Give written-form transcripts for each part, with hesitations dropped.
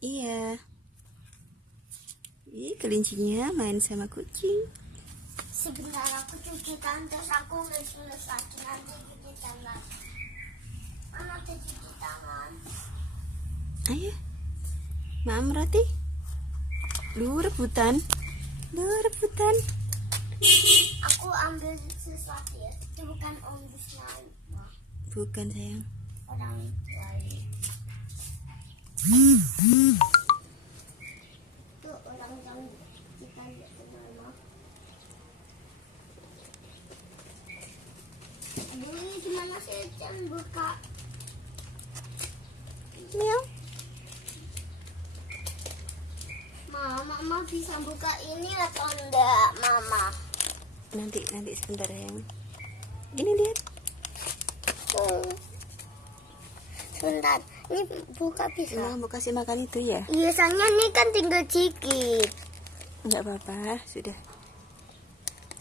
Iya. Ih, kelincinya main sama kucing. Sebentar aku cuci tangan, terus aku ngelus lagi, nanti cuci tangan. Mana ada cuci tangan? Ayo. Mam Roti. Lu rebutan. Aku ambil sesuatu ya. Itu bukan Om Bisna. Bukan sayang. Orang lain. Itu orang yang kita lihat kemana. Aduh, ini gimana sih Chan buka? Miau. Mama bisa buka ini atau enggak, Mama? Nanti sebentar sayang. Ini lihat. Sebentar, ini buka bisa? Nah, mau kasih makan itu ya? Biasanya ini kan tinggal cikit. Enggak apa-apa, sudah.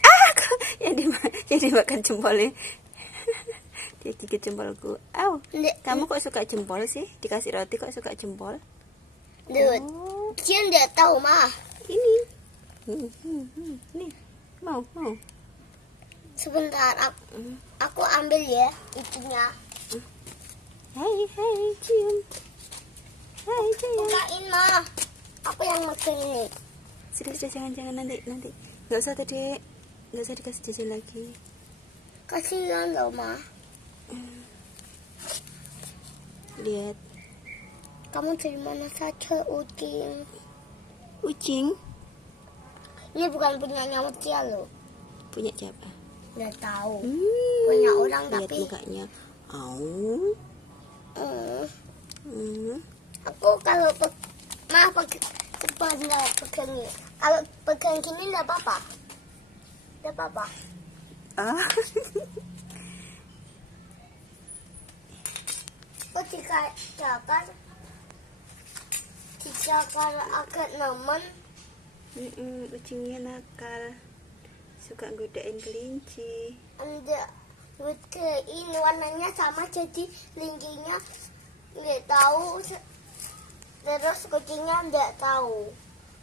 Ah, yang dimakan jempolnya. Dia gigit jempolku. Au, kamu kok suka jempol sih? Dikasih roti kok suka jempol? Oh. Dia enggak tahu, Mah. Ini. Nih. Mau. Sebentar, aku ambil ya itunya. Hai, cium. Hai, cium. Bukain, Mah. Aku yang makan ini. Sudah, jangan nanti. Enggak usah tadi. Enggak usah dikasih jajan lagi. Kasihan loh, Mah. Lihat. Kamu dari mana saja, Ucing? Kucing? Ini bukan punyanya Ucia loh. Punya siapa? Nggak tahu. Punya orang lihat tapi. mukanya. Au. Aku kalau pegang ini. Kalau pegang gini nggak apa-apa. Nggak apa-apa. Ah. Oh, jika agak nemen. Kucingnya nakal, suka godain kelinci. Enggak, ini warnanya sama, jadi linginya nggak tahu. Terus kucingnya nggak tahu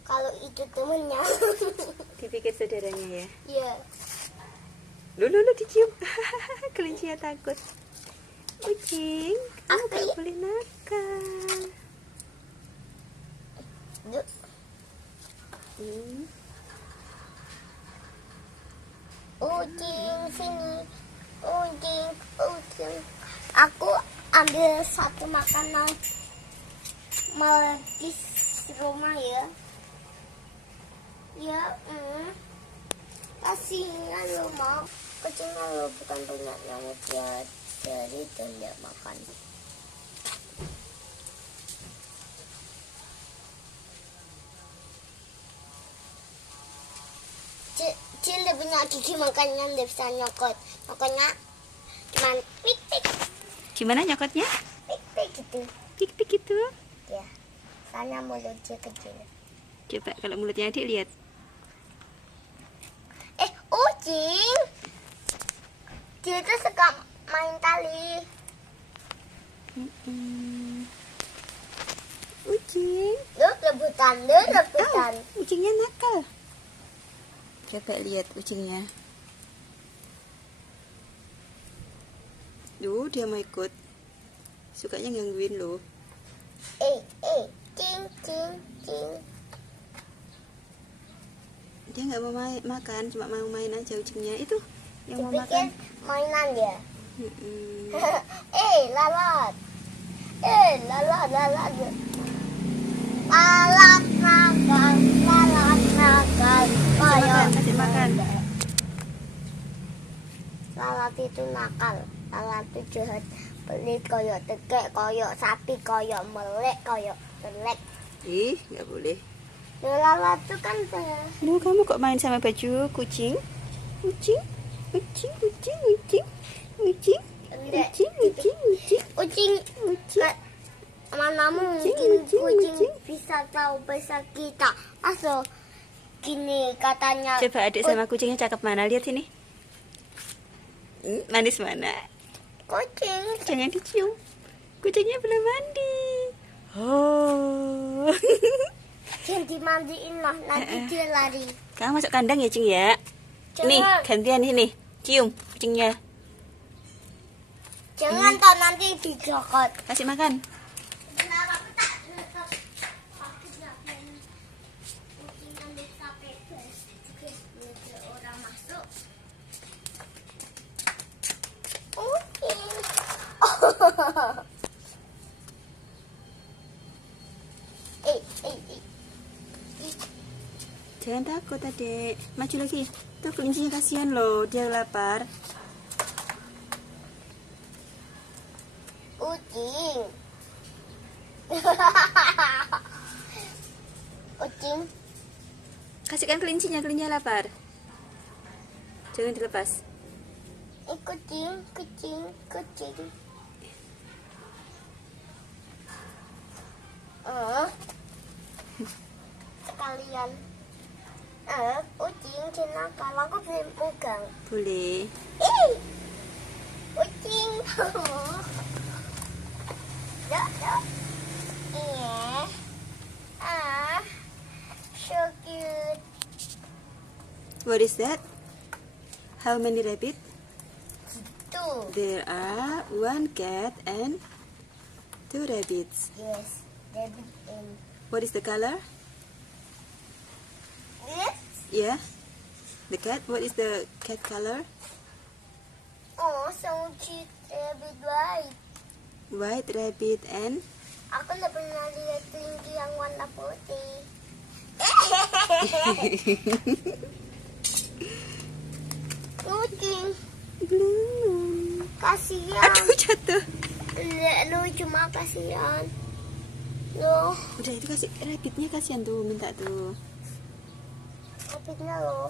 kalau itu temennya. Dipikir saudaranya ya. Iya. Lu dicium. Kelincinya takut. Kucing, kamu nggak boleh nakal. Ucing sini, ucing. Aku ambil satu makanan melukis rumah ya. Ya, kasihan lo, mau kucingnya lo bukan punya nyamuk ya, jadi tidak makan. Cil dia punya gigi, makanya dia bisa nyokot. Makanya cuman pik-pik. Gimana nyokotnya? Pik-pik gitu. Pik-pik gitu. Ya, soalnya mulut dia kecil. Coba kalau mulutnya adik lihat. Ucing. Dia tuh suka main tali. Kucing. Rebutan. Kucingnya nakal. Coba lihat kucingnya. Dia mau ikut. Sukanya gangguin lo. Cing. Dia nggak mau makan, cuma mau main aja kucingnya. Itu yang mau Dipikir makan. mainan ya. Lalat. Lalat nakal. Kasih makan. Lalat itu nakal. Lalat itu jahat. Pelit koyok tekek, koyok sapi, koyok melek, koyok telek. Ih, nggak boleh. Lalat itu kan Kamu kok main sama baju kucing? Kucing. Mana mungkin kucing bisa tahu bahasa kita. Asal gini katanya. Coba adik sama kucingnya cakep mana? Lihat sini. Manis mana? Kucing. Jangan dicium. Kucingnya belum mandi. Oh. Jangan dimandiin lah, nanti dia lari. Kamu masuk kandang ya, Cing ya. Nih, Jangan. gantian ini. Cium kucingnya. Jangan toh nanti dijokot. Kasih makan. Jangan takut, Adek. Maju lagi. Tuh kelincinya kasihan loh, dia lapar. Kucing. Kucing. Kasihkan kelincinya lapar. Jangan dilepas. Kucing, kucing, kucing. Sekalian. Kucing jenaka, aku belum pegang. Boleh. Kucing. Ya, ya. Iya. So cute. What is that? How many rabbit? Two. There are 1 cat and 2 rabbits. Yes, rabbit and What is the color? this. Yeah. The cat. What is the cat color? Oh, so cute, rabbit white. White rabbit and Aku nggak pernah lihat kelinci yang warna putih. Kucing, blue. kasihan. Aduh, jatuh. Lu cuma kasihan. Loh, Udah itu kasih rabbitnya, kasihan tuh, minta tuh. rabbitnya loh.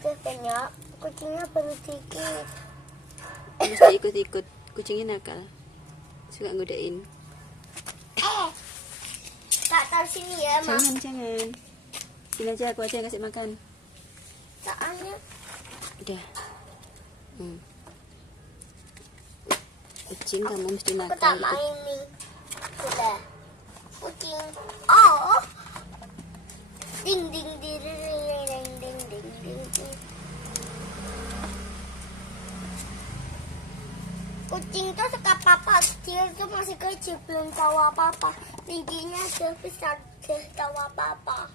Biasanya kucingnya baru dikit. Terus dia ikut-ikut. Kucingnya nakal. Suka ngodain. Tak tahu sini ya, Ma. Jangan. Sini aja, aku aja yang kasih makan. Soalnya Udah. Kucing kamu mesti aku nakal. tak main nih. Sudah. Kucing. Oh. Ding ding ding ding ding ding ding ding ding. Kucing tuh suka papa. Dia tuh masih kecil, belum tahu apa-apa. Tingginya sudah besar, sudah tahu apa-apa.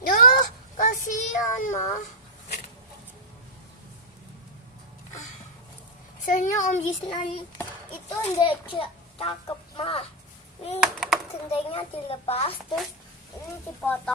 Duh, kasihan, Ma. Soalnya Om Gisnan itu enggak cakep, Ma. Ini gentengnya dilepas, terus ini dipotong.